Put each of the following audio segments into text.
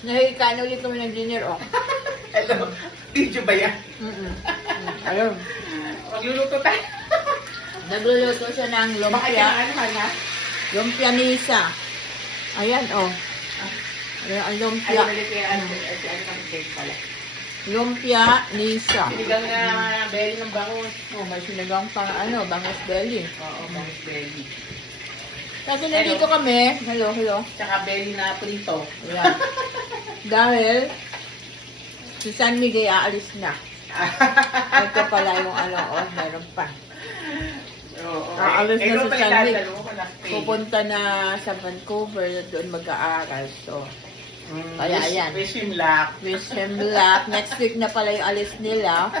Nahihikaan ulit kami ng dinner, oh. Hello, video ba yan? Ayun. Magluluto tayo. Nagluluto siya ng Bakit lumpia. kailangan na? Lumpia nisa. Ayan, oh. Ayan, ang lumpia. Ano kang cake pala? Lumpia nisa. Sinigang na belly ng bangus. Oh, may sinigang pang bangus belly. Oo, bangus belly. Kasi nandito kami. Hello. Tsaka belly na prito. Ayan. Dahil, si San Miguel aalis na. Ito pala yung meron pa. Oo. Aalis na si San Miguel. Pupunta. Pupunta na sa Vancouver, doon mag-aaral. So, kaya ayan. Wish him luck. Wish him luck. Next week na pala yung alis nila.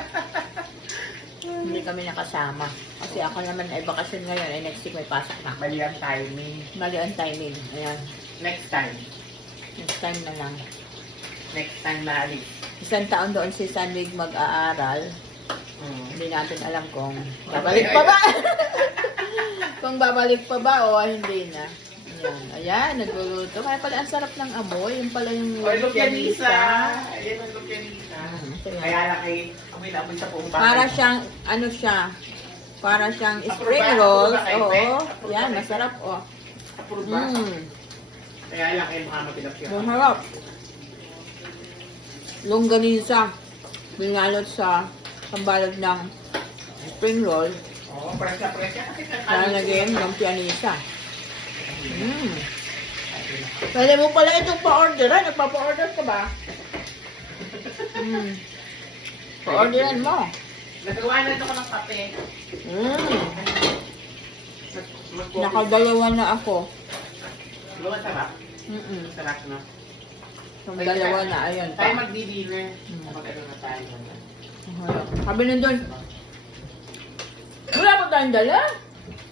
Hindi kami nakasama. Kasi ako naman ay bakasyon ngayon. Next week may pasok na. Mali ang timing. Mali ang timing. Ayan. Next time. Next time na lang. Next time na alis. Isang taon doon si Sanwig mag-aaral. Hindi natin alam kung babalik pa ba. Kung babalik pa ba o hindi na. Ayan, nagluluto. Kaya pala ang sarap ng amoy. Yung pala yung lupyanisa. Ayan ang lupyanisa. Kaya lang ay amoy na amoy sa buong bahay. para siyang, para siyang spring rolls. Oo. Yan, masarap. Oh. Approve ba? Kaya lang ay mga matilap yun. Masarap. Longganisa. Binalot sa pambalot ng spring roll. Oo, presya. Lalagyan ng pianisa. Pwede mo pala itong pa-orderan. Nagpapa-order ka ba? Pa-orderan mo. Nagawa na ito ko ng kape. Nakadalawa na ako. Luwa sarap. Sarap na. Yung dalawa na, ayun. Tayo magdi-dinner. Mag-ano na tayo. Sabi nandun, wala pa tayong dala?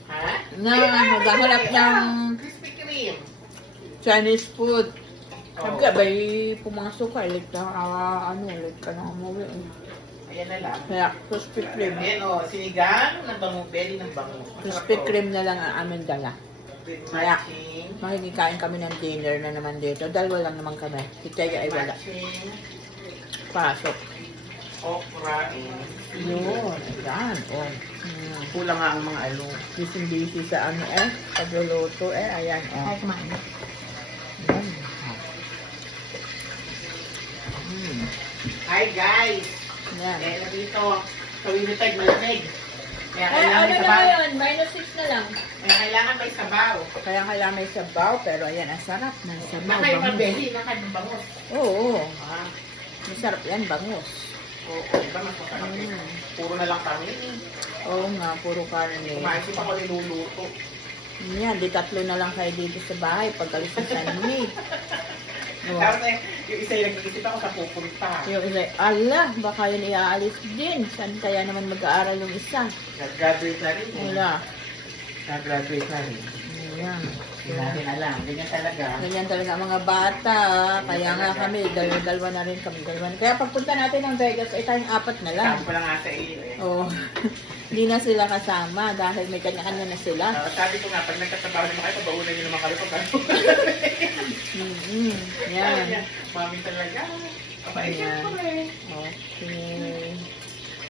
Ha? Na maghahanap ng Krispy Kreme. Chinese food. Sabi ka, bay pumasok ka, like ka na umuwi. Ayan na lang. Kaya, Krispy Kreme. Ayan o, sinigang ng bango, belly ng bango. Krispy Kreme na lang ang aming dala. Kaya, Matching. makikikain kami ng dinner na naman dito. Dalawa lang naman kami. Si Tega ay wala. Matching. Pasok. Okra and Yun. Ayan. Oh. kulang nga ang mga Busy sa pagluluto ayan. Oh. Ayan. Hi guys! Ayan. Kaya na dito, sa Winnipeg malamig. Kaya kailangan may sabaw. ngayon? -6 na lang. Kaya kailangan may sabaw. Kaya kailangan may sabaw, pero ayan, ang sarap ng sabaw. Nakay Bangus. mabeli, nakay bangos. Oo. Ah, Masarap yan, bangus. oo, diba mas masarap eh. Puro na lang kami. Oo nga, puro karne. Kumain pa ako niluluto. Yan, di 3 na lang kayo dito sa bahay pagkalis ng Sunday. Tapos yung isa yung nag-iisip ako sa pupunta. Yung isa, baka yun iaalis din. Saan kaya naman mag-aaral yung isa? Nag-graduate na rin. Wala. Nag-graduate na rin. Ayan. Hindi natin alam. Ganyan talaga. Ganyan talaga ang mga bata. Kaya nga kami, dalawa na rin kami. Kaya pagpunta natin ng Vegas, ay tayong 4 na lang. Kasama ko lang nga sa iyo eh. Oo. Hindi na sila kasama dahil may kanya-kanya na sila. Sabi ko nga, pag nagkatabaho naman kayo, pabaunan nyo naman kami pag Yan. Mami talaga. Kapait yan Ayan. kami. Okay.